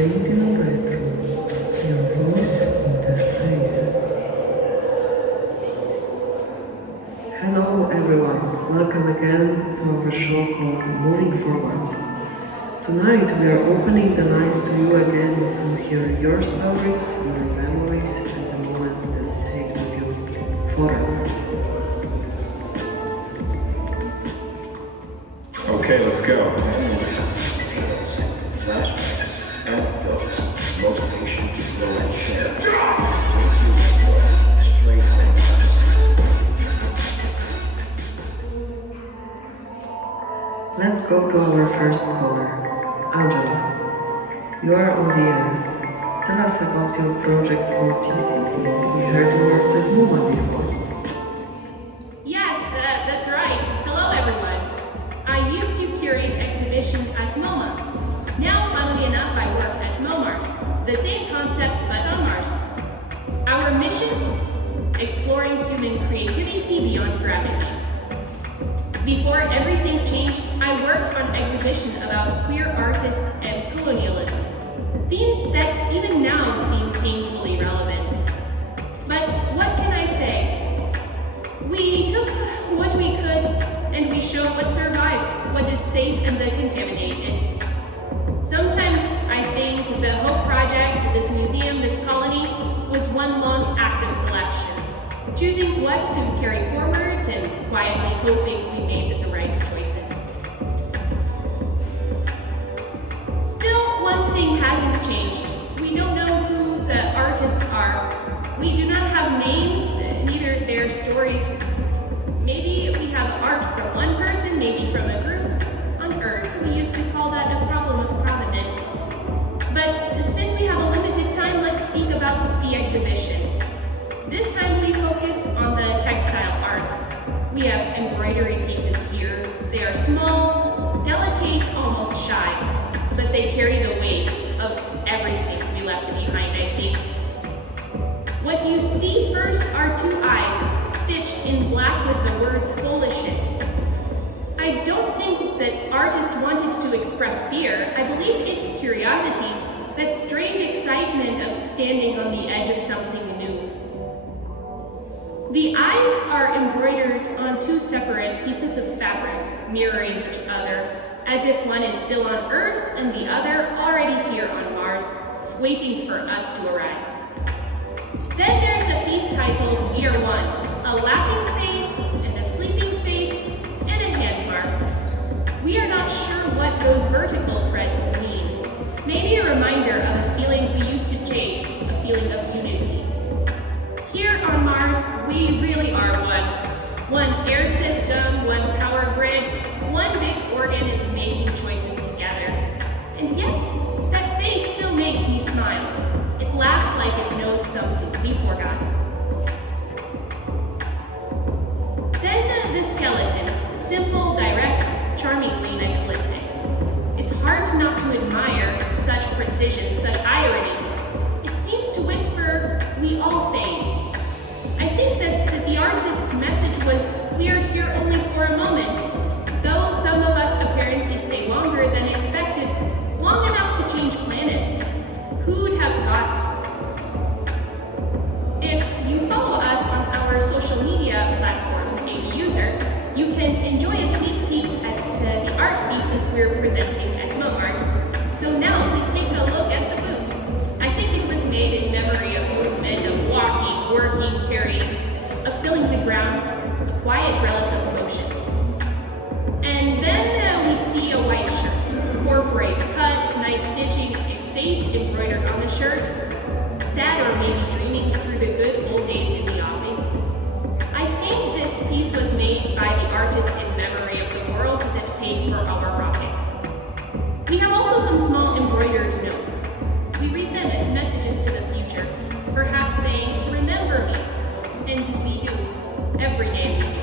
Radio Retro, your voice in the space. Hello everyone, welcome again to our show called Moving Forward. Tonight we are opening the lines to you again to hear your stories, your memories and the moments that stay with you forever. Okay, let's go. Tales, flashbacks, anecdotes, motivation to grow and share. Straight from us. Let's go to our first caller, Angela. You are on the air. Tell us about your project for TCT. We heard you worked at MoMA before. Yes, that's right. Hello, everyone. I used to curate exhibition at MoMA. Now, funnily enough, I work at Momars. The same concept, but on Mars. Our mission? Exploring human creativity beyond gravity. Before everything changed, I worked on exhibition about queer artists and colonialism. Themes that even now seem painfully relevant. But what can I say? We took what we could, and we showed what survived, what is safe and the contaminated. Sometimes I think the Hope Project, this museum, this colony, was one long act of selection. Choosing what to carry forward and quietly hoping we made the right choices. Still, one thing hasn't changed. We don't know who the artists are. We do not have names, neither their stories. Maybe we have art from one person, maybe from a group. On Earth, we used to call that a problem of provenance. But since we have a limited time, let's speak about the exhibition. This time we focus on the textile art. We have embroidery pieces here. They are small, delicate, almost shy, but they carry the weight of everything we left behind, I think. What you see first are two eyes, stitched in black with the words "Holy shit." I don't think that artists wanted to express fear. I believe it's curiosity, that strange excitement of standing on the edge of something new. The eyes are embroidered on two separate pieces of fabric, mirroring each other, as if one is still on Earth and the other already here on Mars, waiting for us to arrive. Then there's a piece titled Year One, a laughing face and a sleeping face and a hand mark. We are not sure what those vertical threads mean. Maybe a reminder of a feeling we used to chase, a feeling of unity. Here on Mars, we really are one. One air system, one power grid, one big organism making choices together. And yet, that face still makes me smile. It laughs like it knows something we forgot. Then the skeleton, simple, direct, charmingly nihilistic. It's hard not to admire such precision, such irony. It seems to whisper, we all fade. I think that the artist's message was, we are here only for a moment, though some of us apparently stay longer than expected, long enough to change planets. Who'd have thought? If you follow us on our social media platform, Name User, you can enjoy a sneak peek at the art pieces we're presenting at Momars. So now please take a look at the boot. I think it was made in memory of movement, of walking, working, carrying, of filling the ground, a quiet relic of motion. And then we see a white shirt, corporate cut, nice stitching, a face embroidered on the shirt, sad or maybe dreaming through the good old days in the office. I think this piece was made by the artist in memory of the world that paid for our rockets. We have also some small embroidered notes. We read them as messages to the future, perhaps saying, remember me. And we do. Every day we do.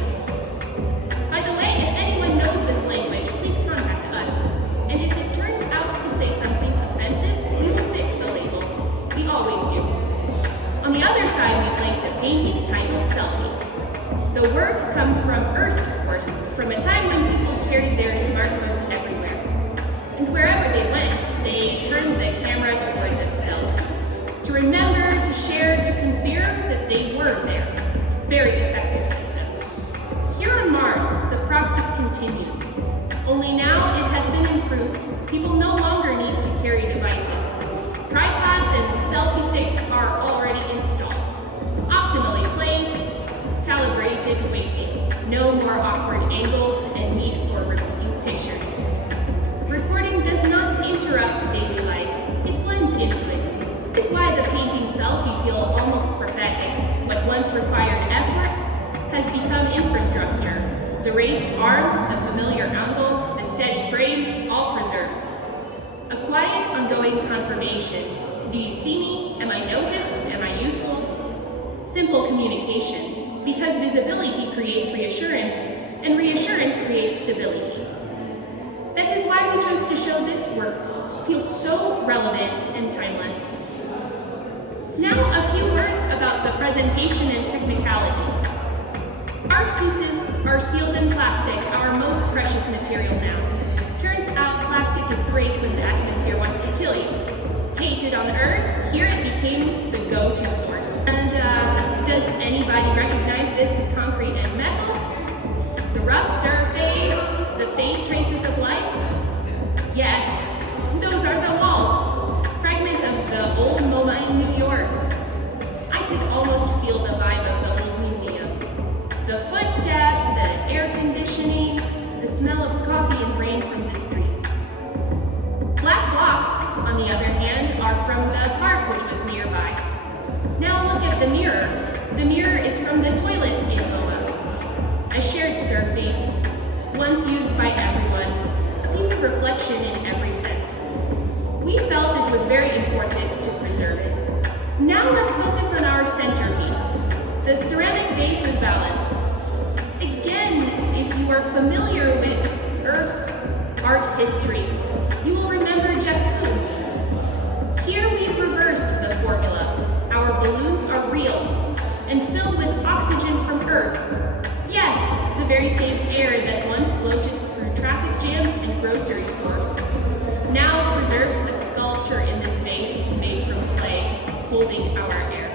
By the way, if anyone knows this language, please contact us. And if it turns out to say something offensive, we will fix the label. We always do. On the other side, we placed a painting titled Selfie. The work comes from Earth, of course, from a time when people carried their smartphones everywhere. And wherever they went, they turned the camera to motivation. Do you see me? Am I noticed? Am I useful? Simple communication, because visibility creates reassurance, and reassurance creates stability. That is why we chose to show this work. It feels so relevant and timeless. Now a few words about the presentation and technicalities. Art pieces are sealed in plastic, our most precious material now. Turns out plastic is great when the atmosphere wants to kill you. Hated on Earth, here it became the go-to source. And does anybody recognize this concrete and metal? The rough surface, the faint traces of light? Yes, those are the walls. Fragments of the old MoMA in New York. I could almost feel the vibe of the old museum. The footsteps, the air conditioning, the smell of coffee and rain from the street. Black blocks, on the other hand, are from the park which was nearby. Now look at the mirror. The mirror is from the toilets in MoMA. A shared surface, once used by everyone, a piece of reflection in every sense. We felt it was very important to preserve it. Now let's focus on our centerpiece, the ceramic vase with balance. Again, if you are familiar with Earth's art history, you will remember Jeff Koons. Here we've reversed the formula. Our balloons are real and filled with oxygen from Earth. Yes, the very same air that once floated through traffic jams and grocery stores. Now preserved a sculpture in this vase made from clay, holding our air.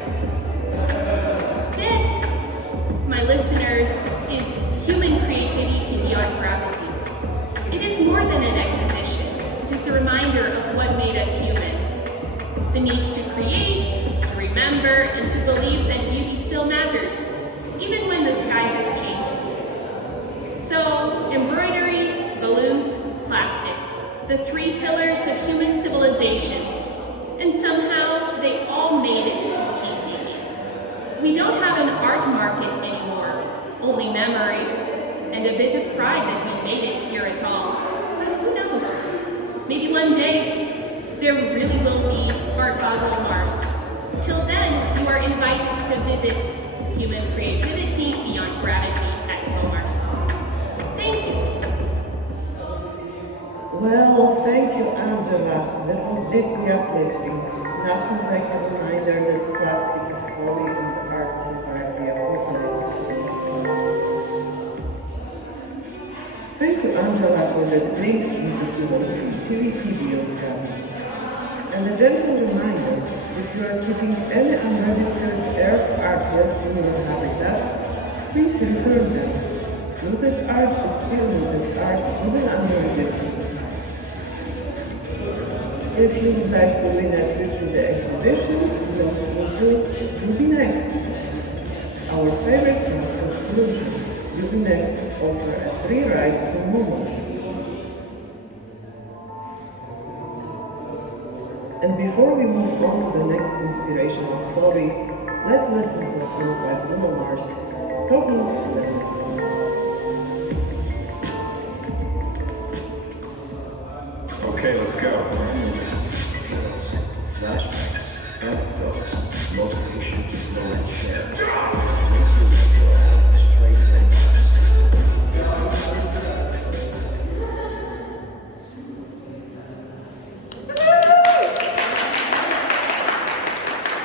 This, my listeners, is human creativity beyond gravity. It is more than an exhibition. It is a reminder of what made us human. The need to create, to remember, and to believe that beauty still matters, even when the sky has changed. So, embroidery, balloons, plastic, the three pillars of human civilization, and somehow they all made it to TCE. We don't have an art market anymore, only memory, and a bit of pride that we made it here at all. But who knows? Maybe one day there really will be Art Basel Mars. Till then, you are invited to visit human creativity beyond gravity at Momars. Thank you. Well, thank you, Angela. That was deeply uplifting. Nothing like a reminder that plastic is holy and the art survived the apocalypse. Thank you, Angela, for that glimpse into human creativity beyond gravity. And a gentle reminder, if you are keeping any unregistered Earth artworks in your habitat, please return them. Looted art is still looted art, even under a different sky. If you would like to win a trip to the exhibition, don't forget to UbiNext. Our favorite transport solution, UbiNext, offer a free ride to Momars. And before we move on to the next inspirational story, let's listen to a song by Momars, Talking to Them. Okay, let's go. Tales, flashbacks, anecdotes, motivation to grow